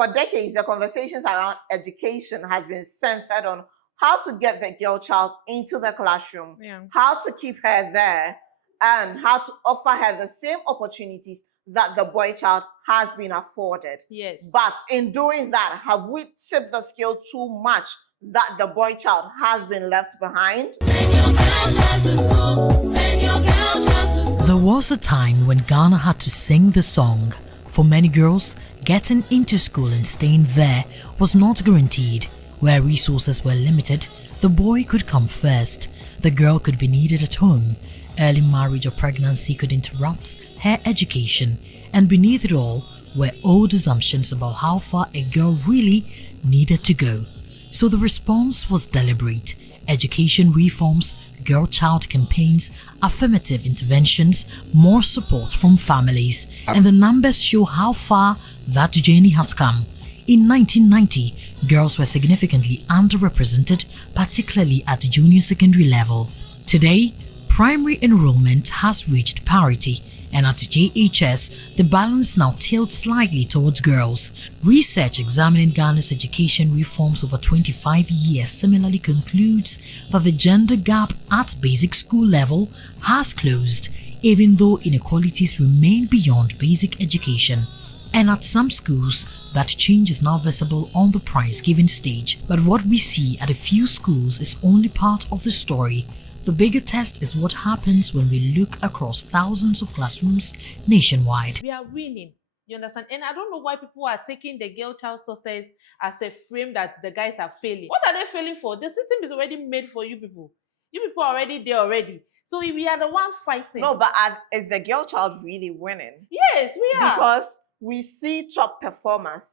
for decades, the conversations around education has been centered on how to get the girl child into the classroom, how to keep her there, and how to offer her the same opportunities that the boy child has been afforded. Yes. But in doing that, have we tipped the scale too much that the boy child has been left behind? Send your girl child to school. Send your girl child to school. There was a time when Ghana had to sing the song. For many girls, getting into school and staying there was not guaranteed. Where resources were limited, the boy could come first. The girl could be needed at home. Early marriage or pregnancy could interrupt her education. And beneath it all were old assumptions about how far a girl really needed to go. So the response was deliberate. Education reforms, girl-child campaigns, affirmative interventions, more support from families, and the numbers show how far that journey has come. In 1990, girls were significantly underrepresented, particularly at the junior secondary level. Today, primary enrollment has reached parity, and at JHS, the balance now tilts slightly towards girls. Research examining Ghana's education reforms over 25 years similarly concludes that the gender gap at basic school level has closed, even though inequalities remain beyond basic education. And at some schools, that change is now visible on the prize-giving stage. But what we see at a few schools is only part of the story. The bigger test is what happens when we look across thousands of classrooms nationwide. We are winning. You understand? And I don't know why people are taking the girl child success as a frame that the guys are failing. What are they failing for? The system is already made for you people. You people are already there already. So we are the one fighting. No, but is the girl child really winning? Yes, we are. Because we see top performers,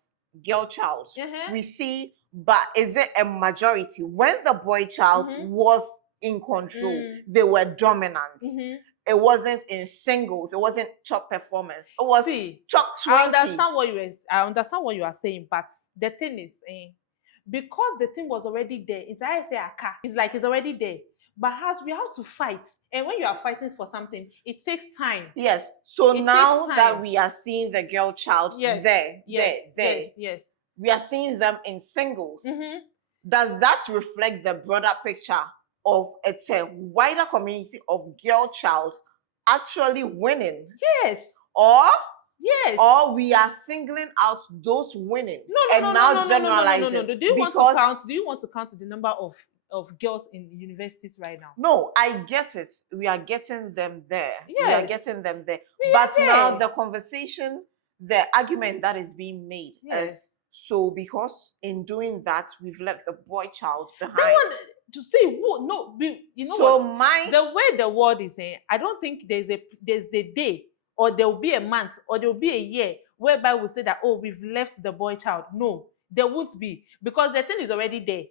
girl child. We see, but is it a majority? When the boy child was in control, they were dominant. It wasn't in singles, it wasn't top performance, it was top 20. I understand what you are saying, but the thing is, because the thing was already there, it's like it's already there. But we have to fight, and when you are fighting for something, it takes time. Yes. So now that we are seeing the girl child there, we are seeing them in singles. Does that reflect the broader picture of a wider community of girl child actually winning? Yes. Or yes. Or we are singling out those winning generalizing. No. Do you want to count the number of girls in universities right now? No, I get it. We are getting them there. Yes. We are getting them there. But now the conversation, the argument that is being made is so because in doing that we've left the boy child behind. That one, to see the way the world is saying, I don't think there's a day or there will be a month or there will be a year whereby we say that, oh, we've left the boy child. No, there won't be, because the thing is already there.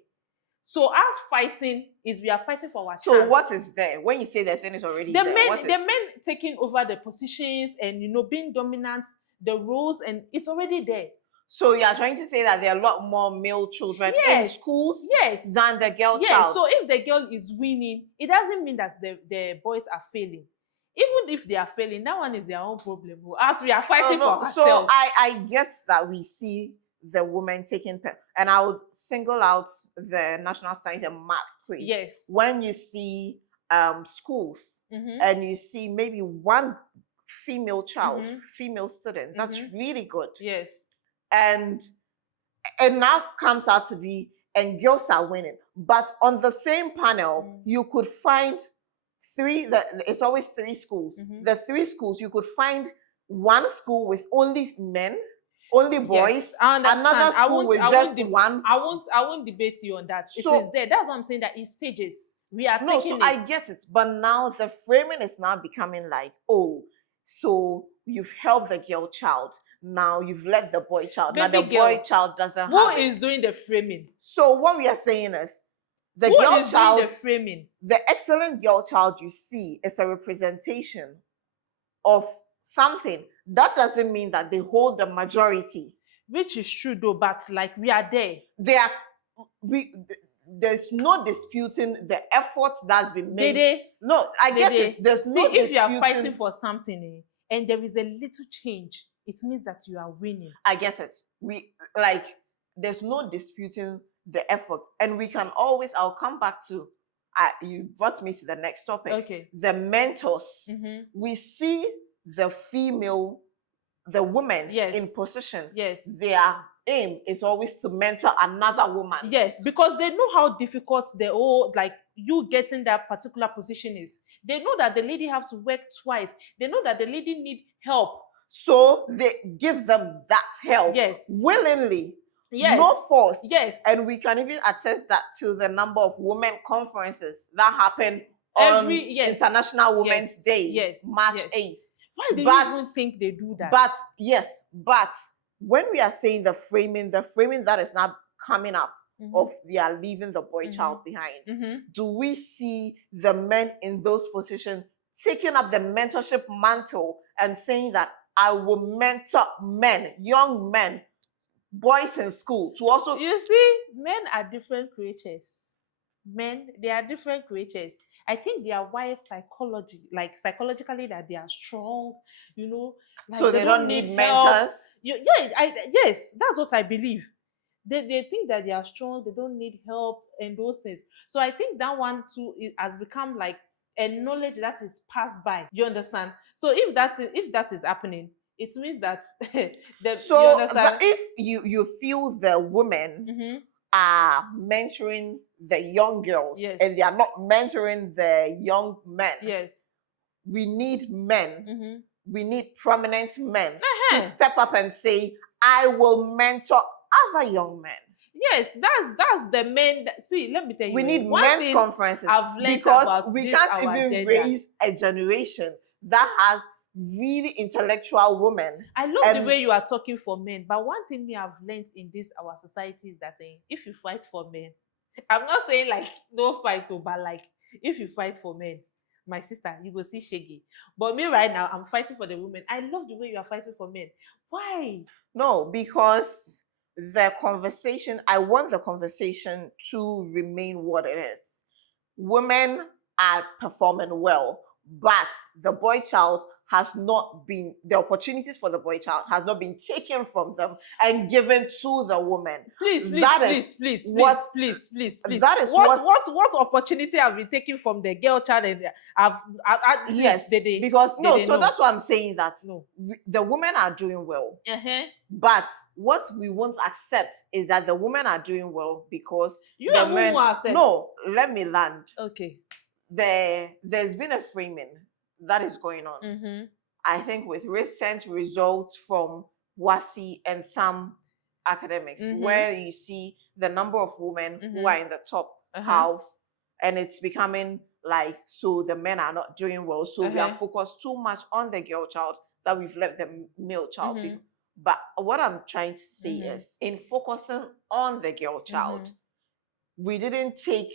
So us fighting is we are fighting for our chance. So what is there when you say the thing is already there? The men taking over the positions and being dominant, the roles, and it's already there. So you are trying to say that there are a lot more male children in schools than the girl child. Yes. So if the girl is winning, it doesn't mean that the boys are failing. Even if they are failing, that one is their own problem. As we are fighting for ourselves. So I get that we see the women taking and I would single out the National Science and Math quiz. Yes. When you see schools and you see maybe one female child, female student, that's really good. Yes. And it now comes out to be, and girls are winning. But on the same panel, you could find it's always three schools. The three schools, you could find one school with only men, only boys, another school with just one. I won't debate you on that. It is there. That's what I'm saying, that it's stages. We are taking it. I get it. But now the framing is now becoming like, oh, so you've helped the girl child. Now you've left the boy child. Now the boy child doesn't have Who is doing the framing? So what we are saying is the Who girl is child, doing the framing? The excellent girl child you see is a representation of something. That doesn't mean that they hold the majority. Which is true though, but like we are there. There's no disputing the efforts that's been made. No, I get it. There's no if you are fighting for something and there is a little change, it means that you are winning. I get it. There's no disputing the effort. And we can always, I'll come back to, you brought me to the next topic. Okay. The mentors. We see the women in position. Yes. Their aim is always to mentor another woman. Yes, because they know how difficult you getting that particular position is. They know that the lady have to work twice. They know that the lady need help. So they give them that help. Yes. Willingly. Yes. No force. Yes. And we can even attest that to the number of women conferences that happen on International Women's Day. Yes. March 8th. Why do you even think they do that? But when we are saying the framing that is now coming up of they are leaving the boy child behind, do we see the men in those positions taking up the mentorship mantle and saying that I will mentor men, young men, boys in school to also... You see, men are different creatures. Men, they are different creatures. I think they are wired psychologically that they are strong, so they don't need mentors. Yes, that's what I believe. They think that they are strong, they don't need help and those things. So I think that one too has become like a knowledge that is passed by. You understand? So if that is happening, it means that if you feel the women are mentoring the young girls and they are not mentoring the young men, we need men. We need prominent men to step up and say, I will mentor other young men. Yes, that's the men. See, let me tell you. We need men's conferences because we can't even raise a generation that has really intellectual women. I love the way you are talking for men, but one thing we have learned in this our society is that if you fight for men, I'm not saying like no fight, but like if you fight for men, my sister, you will see shaggy. But me right now, I'm fighting for the women. I love the way you are fighting for men. Why? No, because I want the conversation to remain what it is. Women are performing well, but the boy child the opportunities for the boy child has not been taken from them and given to the women. Please. That is what opportunity have been taken from the girl child and so that's why I'm saying that the women are doing well. But what we won't accept is that the women are doing well because the men. No, let me land. Okay. There's been a framing that is going on. I think with recent results from WASSCE and some academics, where you see the number of women who are in the top half, and it's becoming like, so the men are not doing well. So we are focused too much on the girl child that we've left the male child. But what I'm trying to say is, in focusing on the girl child, we didn't take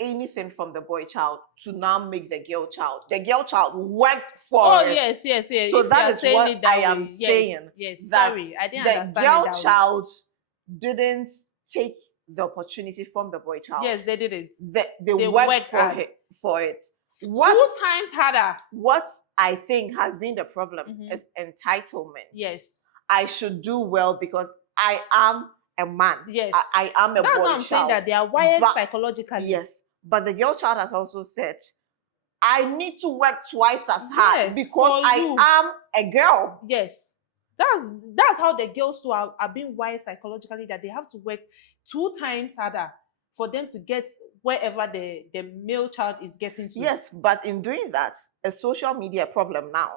anything from the boy child to now make the girl child. The girl child worked for it. Yes. So that is what I am saying. Yes, that sorry, I didn't understand. The girl child didn't take the opportunity from the boy child. Yes, they didn't. They worked for it. 2 times harder. What I think has been the problem is entitlement. Yes. I should do well because I am a man. Yes. I am a boy child. That's what I'm saying, that they are wired psychologically. Yes. But the girl child has also said, I need to work twice as hard because I am a girl. Yes. That's how the girls who are being wired psychologically, that they have to work 2 times harder for them to get wherever the male child is getting to. Yes, but in doing that, a social media problem now.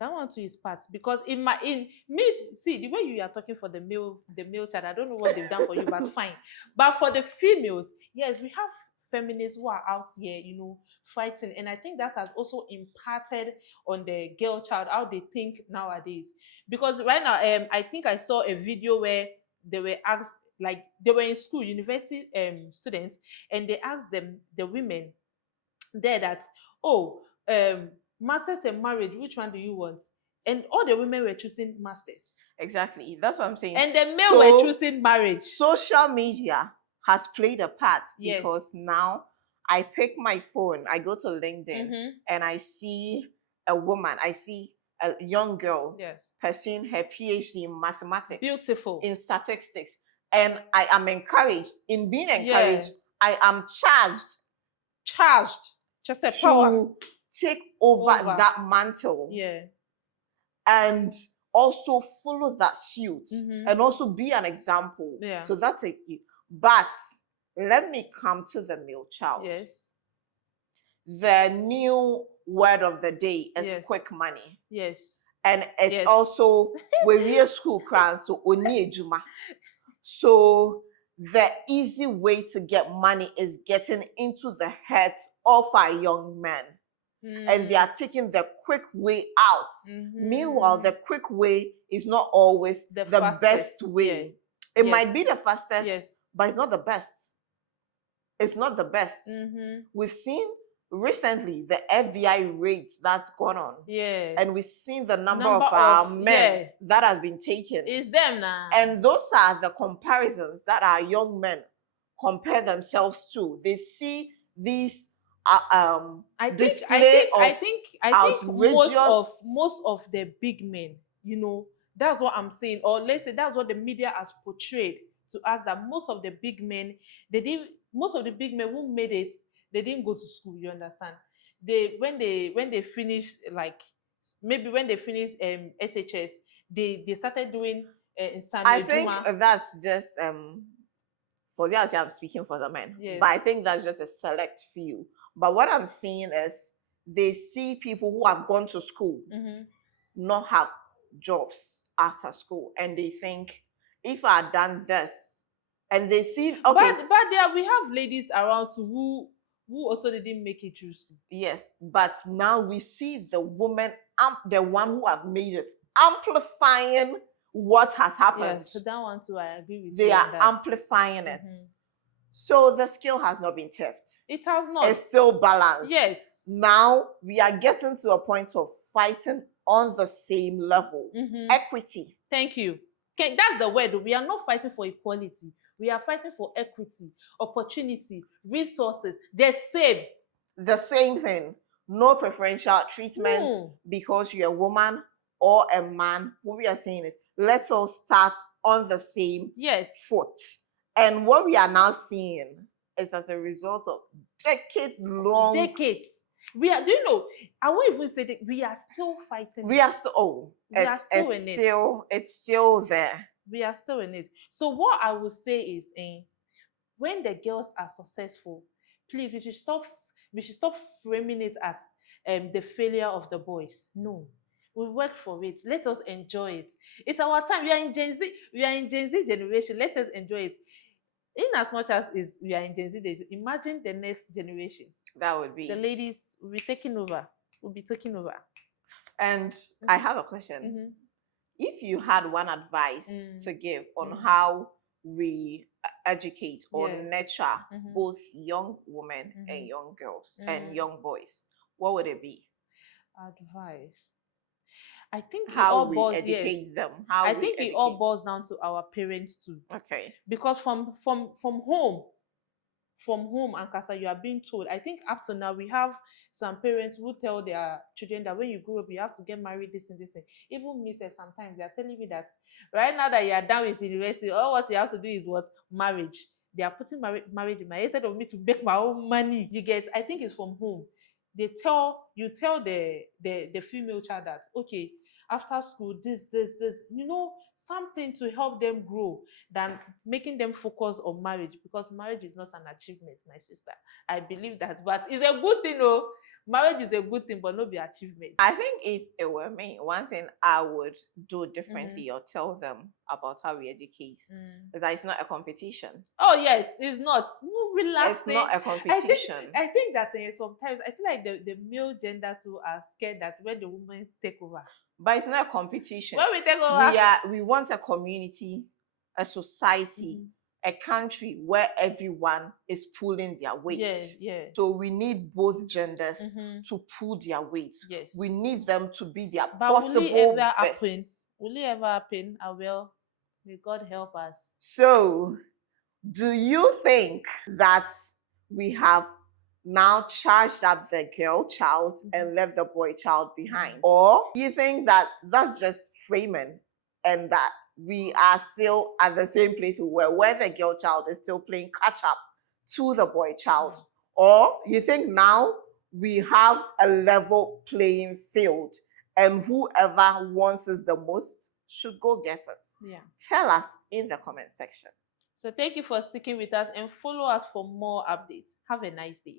That one too is part, because see the way you are talking for the male child, I don't know what they've done for you, but fine. But for the females, yes, we have feminists who are out here, fighting, and I think that has also imparted on the girl child how they think nowadays. Because right now, I think I saw a video where they were asked, like they were in school, university students, and they asked the women there that, masters and marriage, which one do you want? And all the women were choosing masters. Exactly. That's what I'm saying. And the men were choosing marriage. Social media has played a part, because now I pick my phone, I go to LinkedIn, and I see a woman, I see a young girl Yes. pursuing her PhD in mathematics. Beautiful. In statistics. And I am encouraged. In being encouraged, I am charged. Just a to power. take over that mantle. Yeah. And also follow that suit. And also be an example. Yeah. So that's it. But let me come to the male child. Yes. The new word of the day is Yes. quick money. Yes. And it's Yes. also where we are school class, so oni ejuma. So the easy way to get money is getting into the heads of our young men. And they are taking the quick way out. Meanwhile, the quick way is not always the best way. Yeah. It might be the fastest, Yes. but it's not the best. It's not the best. We've seen recently the FBI raids that's gone on. Yeah. And we've seen the number of our men that has been taken. It's them now. And those are the comparisons that our young men compare themselves to. They see these I think most of the big men, you know, that's what I'm saying, or let's say that's what the media has portrayed to us, that most of the big men who made it, they didn't go to school. You understand? When they finish, like maybe when they finish SHS, they started doing I think that's just for the I'm speaking for the men, yes. But I think that's just a select few. But what I'm seeing is they see people who have gone to school not have jobs after school, and they think if I had done this, and they see okay. But there we have ladies around who also didn't make it through school. Yes, but now we see the woman, the one who have made it, amplifying what has happened. Yes, so that one too, I agree with you. They are that. amplifying it. So the skill has not been tipped. It has not. It's still balanced. Yes. Now we are getting to a point of fighting on the same level. Equity. Thank you. Okay, that's the word. We are not fighting for equality. We are fighting for equity, opportunity, resources. The same thing. No preferential treatment because you're a woman or a man. What we are saying is, let's all start on the same foot. And what we are now seeing is as a result of decades. We are, do you know, I won't even say that we are still fighting. It's still there. We are still in it. So what I would say is, when the girls are successful, please, we should stop framing it as the failure of the boys. No. We work for it. Let us enjoy it. It's our time. We are in Gen Z generation. Let us enjoy it. In as much as we are in Gen Z, imagine the next generation. That would be the ladies will be taking over. And I have a question. If you had one advice to give on how we educate or nurture both young women and young girls and young boys, what would it be? Advice. I think how we educate them. I think it all boils down to our parents too. Okay. Because from home, and Kasa, you are being told. I think up to now we have some parents who tell their children that when you grow up, you have to get married, this and this. Even me, sometimes they are telling me that right now that you are done with university, all what you have to do is what? Marriage. They are putting marriage in my head instead of me to make my own money. You get? I think it's from home. You tell the female child that, okay, after school, this, you know, something to help them grow than making them focus on marriage, because marriage is not an achievement, my sister. I believe that, but it's a good thing, though. Marriage is a good thing, but not be achievement. I think if it were me, one thing I would do differently or tell them about how we educate is that it's not a competition. Oh, yes, it's not. Relax. It's not a competition. I think that sometimes I feel like the male gender too are scared that when the women take over. But it's not a competition. When we take over, we want a community, a society, a country where everyone is pulling their weight. Yeah. So we need both genders to pull their weight. Yes. We need them to be their but possible will it ever best. happen? Will it ever happen? May God help us. So, do you think that we have now charged up the girl child and left the boy child behind? Or you think that that's just framing and that we are still at the same place we were, where the girl child is still playing catch up to the boy child? Or you think now we have a level playing field and whoever wants it the most should go get it? Yeah. Tell us in the comment section. So thank you for sticking with us and follow us for more updates. Have a nice day.